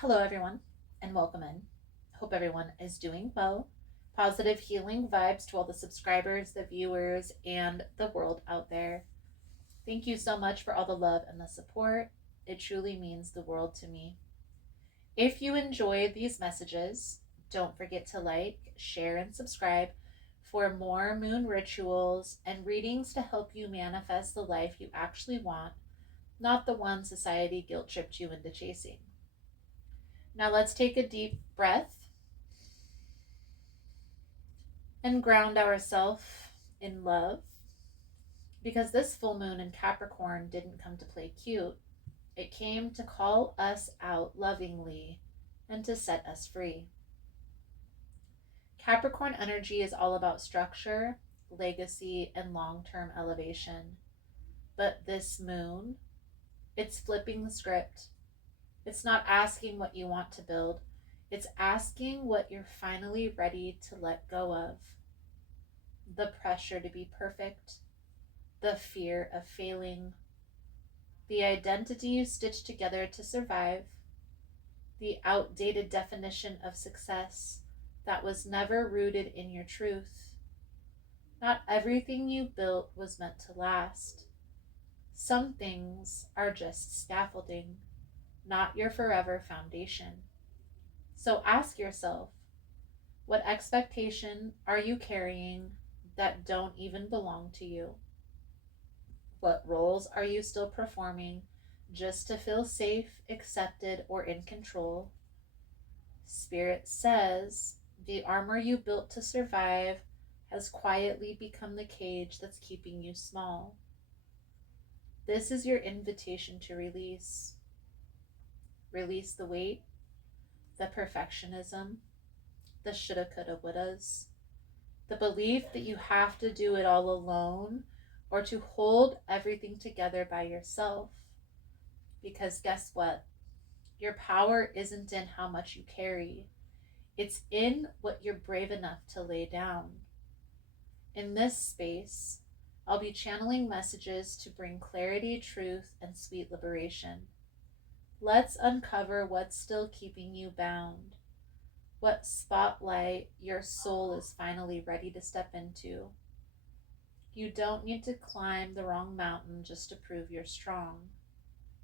Hello, everyone, and welcome in. Hope everyone is doing well. Positive healing vibes to all the subscribers, the viewers, and the world out there. Thank you so much for all the love and the support. It truly means the world to me. If you enjoyed these messages, don't forget to like, share, and subscribe for more moon rituals and readings to help you manifest the life you actually want, not the one society guilt tripped you into chasing. Now let's take a deep breath and ground ourselves in love, because this full moon in Capricorn didn't come to play cute. It came to call us out lovingly and to set us free. Capricorn energy is all about structure, legacy, and long-term elevation. But this moon, it's flipping the script. It's not asking what you want to build. It's asking what you're finally ready to let go of. The pressure to be perfect, the fear of failing, the identity you stitch together to survive, the outdated definition of success that was never rooted in your truth. Not everything you built was meant to last. Some things are just scaffolding, not your forever foundation. So ask yourself, what expectation are you carrying that don't even belong to you? What roles are you still performing just to feel safe, accepted, or in control? Spirit says the armor you built to survive has quietly become the cage that's keeping you small. This is your invitation to release. Release the weight, the perfectionism, the shoulda, coulda, wouldas, the belief that you have to do it all alone or to hold everything together by yourself. Because guess what? Your power isn't in how much you carry. It's in what you're brave enough to lay down. In this space, I'll be channeling messages to bring clarity, truth, and sweet liberation. Let's uncover what's still keeping you bound. What spotlight your soul is finally ready to step into. You don't need to climb the wrong mountain just to prove you're strong.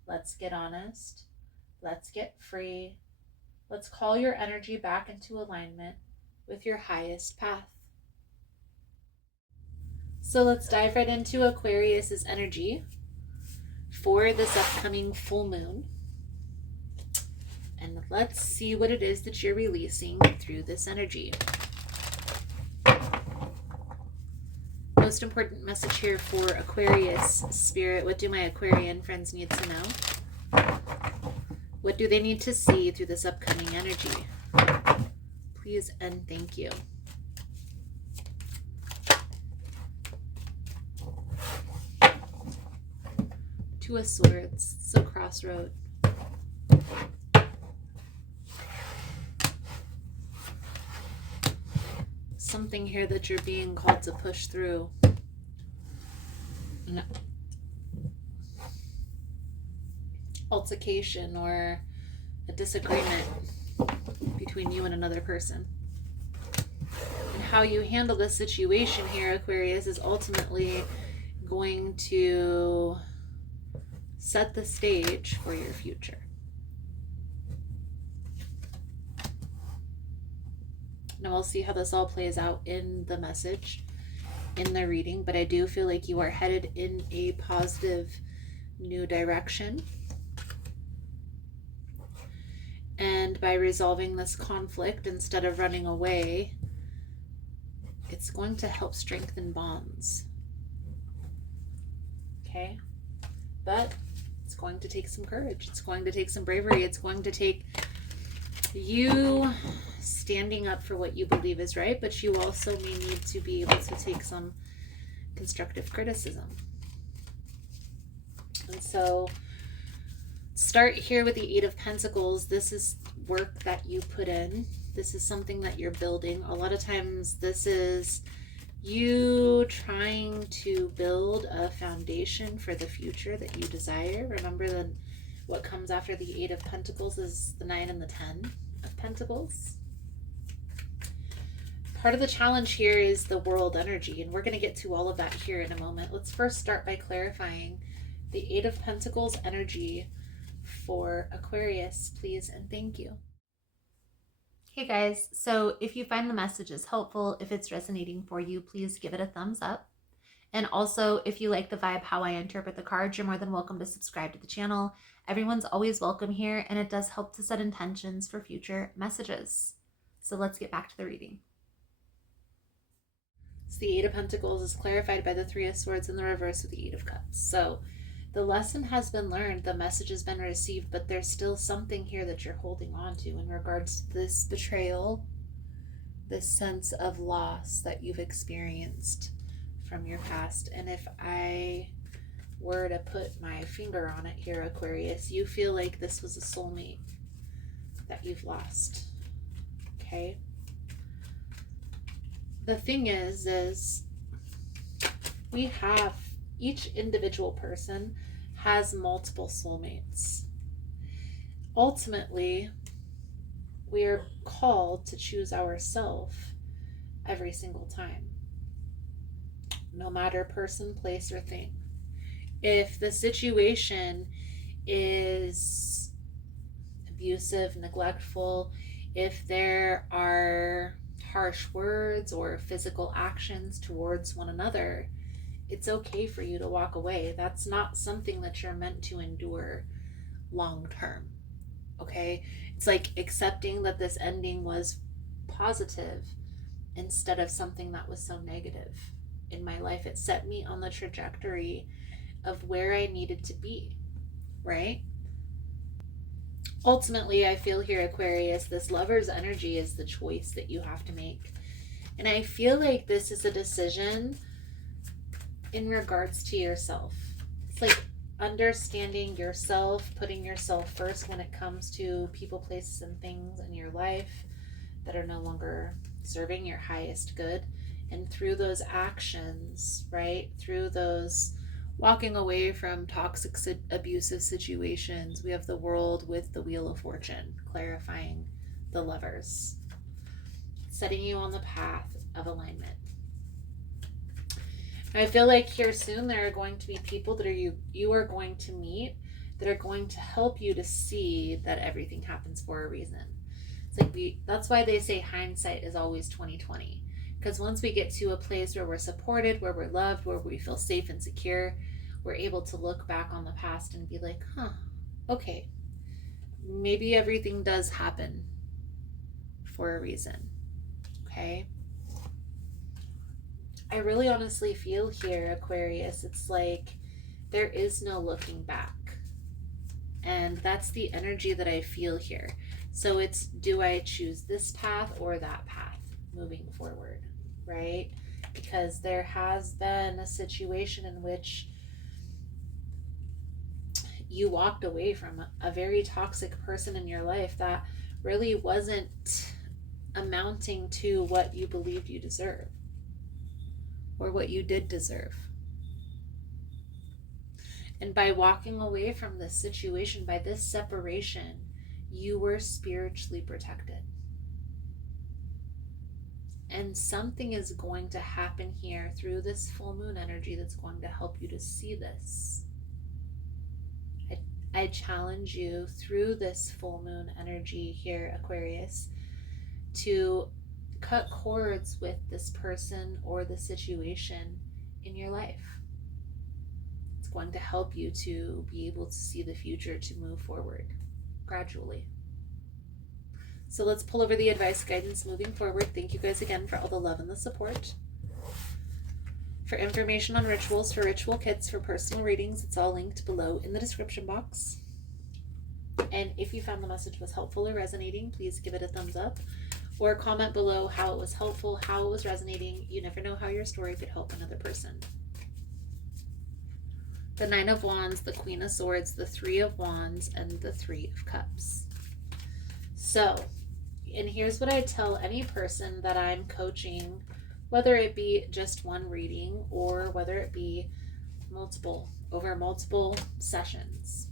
Let's get honest. Let's get free. Let's call your energy back into alignment with your highest path. So let's dive right into Aquarius's energy for this upcoming full moon. And let's see what it is that you're releasing through this energy. Most important message here for Aquarius Spirit. What do my Aquarian friends need to know? What do they need to see through this upcoming energy? Please and thank you. Two of Swords, so crossroad. Something here that you're being called to push through. An altercation or a disagreement between you and another person. And how you handle this situation here, Aquarius, is ultimately going to set the stage for your future. Now we'll see how this all plays out in the message, in the reading, but I do feel like you are headed in a positive new direction. And by resolving this conflict instead of running away, it's going to help strengthen bonds. Okay? But it's going to take some courage. It's going to take some bravery. It's going to take you standing up for what you believe is right, but you also may need to be able to take some constructive criticism. And so start here with the Eight of Pentacles. This is work that you put in. This is something that you're building. A lot of times this is you trying to build a foundation for the future that you desire. Remember that What comes after the 8 of Pentacles is the 9 and the 10 of Pentacles. Part of the challenge here is the world energy, and we're going to get to all of that here in a moment. Let's first start by clarifying the 8 of Pentacles energy for Aquarius, please, and thank you. Hey guys, so if you find the messages helpful, if it's resonating for you, please give it a thumbs up. And also, if you like the vibe, how I interpret the cards, you're more than welcome to subscribe to the channel. Everyone's always welcome here, and it does help to set intentions for future messages. So let's get back to the reading. So the 8 of Pentacles is clarified by the 3 of Swords in the reverse with the 8 of Cups. So the lesson has been learned, the message has been received, but there's still something here that you're holding on to in regards to this betrayal, this sense of loss that you've experienced from your past. And if I were to put my finger on it here, Aquarius, you feel like this was a soulmate that you've lost. Okay? The thing is we have, each individual person has multiple soulmates. Ultimately, we are called to choose ourselves every single time, no matter person, place, or thing. If the situation is abusive, neglectful, if there are harsh words or physical actions towards one another, it's okay for you to walk away. That's not something that you're meant to endure long term. Okay? It's like accepting that this ending was positive instead of something that was so negative in my life. It set me on the trajectory of where I needed to be, right? Ultimately, I feel here, Aquarius, this lover's energy is the choice that you have to make. And I feel like this is a decision in regards to yourself. It's like understanding yourself, putting yourself first when it comes to people, places, and things in your life that are no longer serving your highest good. And through those actions, right, through those walking away from toxic, abusive situations, we have the World with the Wheel of Fortune, clarifying the lovers, setting you on the path of alignment. I feel like here soon there are going to be people that you are going to meet that are going to help you to see that everything happens for a reason. It's like that's why they say hindsight is always 20/20. Because once we get to a place where we're supported, where we're loved, where we feel safe and secure, we're able to look back on the past and be like, okay, maybe everything does happen for a reason. Okay? I really honestly feel here, Aquarius, it's like there is no looking back. And that's the energy that I feel here. So it's, do I choose this path or that path moving forward, right? Because there has been a situation in which you walked away from a very toxic person in your life that really wasn't amounting to what you believed you deserved or what you did deserve. And by walking away from this situation, by this separation, you were spiritually protected. And something is going to happen here through this full moon energy that's going to help you to see this. I challenge you through this full moon energy here, Aquarius, to cut cords with this person or the situation in your life. It's going to help you to be able to see the future, to move forward gradually. So let's pull over the advice guidance moving forward. Thank you guys again for all the love and the support. For information on rituals, for ritual kits, for personal readings, it's all linked below in the description box. And if you found the message was helpful or resonating, please give it a thumbs up or comment below how it was helpful, how it was resonating. You never know how your story could help another person. The 9 of Wands, the Queen of Swords, the 3 of Wands, and the 3 of Cups. So, and here's what I tell any person that I'm coaching, whether it be just one reading or whether it be over multiple sessions.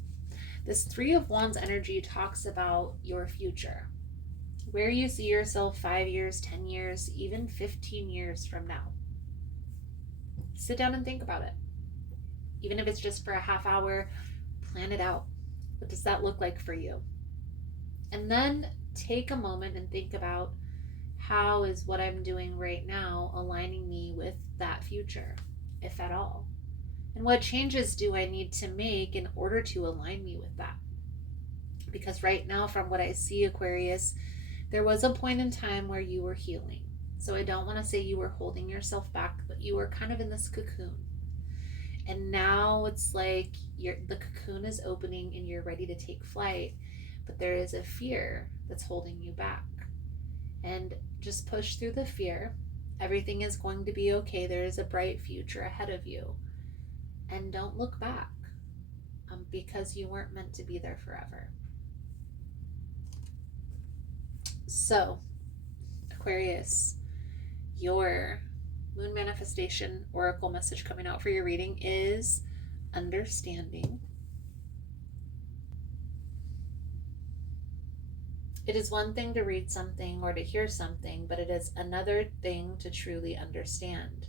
This Three of Wands energy talks about your future, where you see yourself 5 years, 10 years, even 15 years from now. Sit down and think about it. Even if it's just for a half hour, plan it out. What does that look like for you? And then take a moment and think about, how is what I'm doing right now aligning me with that future, if at all? And what changes do I need to make in order to align me with that? Because right now, from what I see, Aquarius, there was a point in time where you were healing. So I don't want to say you were holding yourself back, but you were kind of in this cocoon. And now it's like the cocoon is opening and you're ready to take flight, but there is a fear that's holding you back. And just push through the fear. Everything is going to be okay. There is a bright future ahead of you. And don't look back, because you weren't meant to be there forever. So, Aquarius, your moon manifestation oracle message coming out for your reading is understanding. It is one thing to read something or to hear something, but it is another thing to truly understand.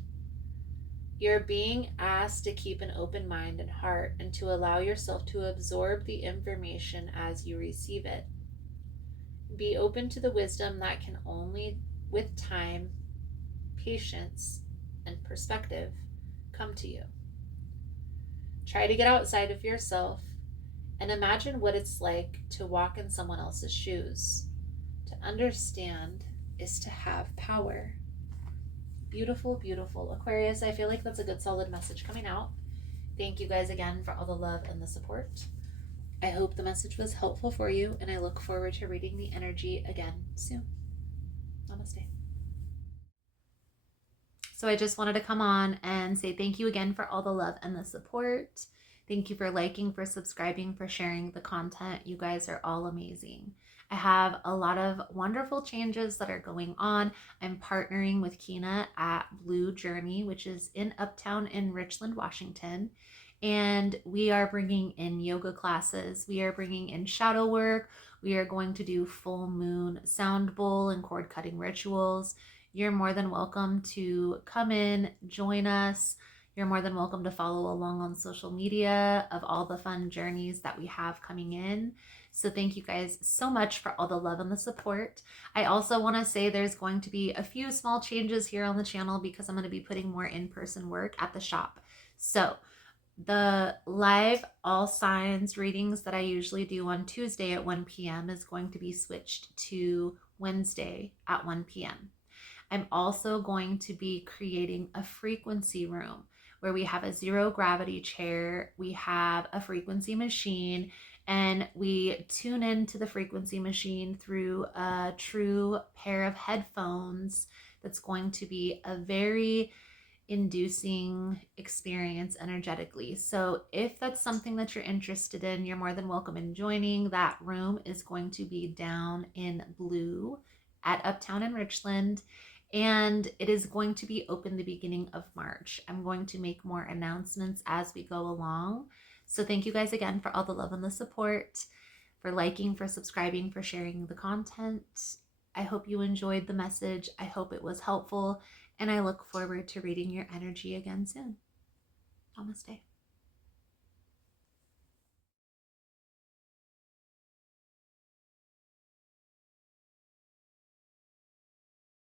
You're being asked to keep an open mind and heart and to allow yourself to absorb the information as you receive it. Be open to the wisdom that can only, with time, patience, and perspective, come to you. Try to get outside of yourself and imagine what it's like to walk in someone else's shoes. To understand is to have power. Beautiful, beautiful. Aquarius, I feel like that's a good solid message coming out. Thank you guys again for all the love and the support. I hope the message was helpful for you, and I look forward to reading the energy again soon. Namaste. So I just wanted to come on and say thank you again for all the love and the support. Thank you for liking, for subscribing, for sharing the content. You guys are all amazing. I have a lot of wonderful changes that are going on. I'm partnering with Kina at Blue Journey, which is in Uptown in Richland, Washington. And we are bringing in yoga classes. We are bringing in shadow work. We are going to do full moon sound bowl and cord cutting rituals. You're more than welcome to come in, join us. You're more than welcome to follow along on social media of all the fun journeys that we have coming in. So thank you guys so much for all the love and the support. I also want to say there's going to be a few small changes here on the channel because I'm going to be putting more in-person work at the shop. So the live all signs readings that I usually do on Tuesday at 1 p.m. is going to be switched to Wednesday at 1 p.m. I'm also going to be creating a frequency room where we have a zero gravity chair, we have a frequency machine, and we tune into the frequency machine through a true pair of headphones that's going to be a very inducing experience energetically. So if that's something that you're interested in, you're more than welcome in joining. That room is going to be down in Blue at Uptown in Richland, and it is going to be open the beginning of March. I'm going to make more announcements as we go along. So thank you guys again for all the love and the support, for liking, for subscribing, for sharing the content. I hope you enjoyed the message. I hope it was helpful, and I look forward to reading your energy again soon. Namaste.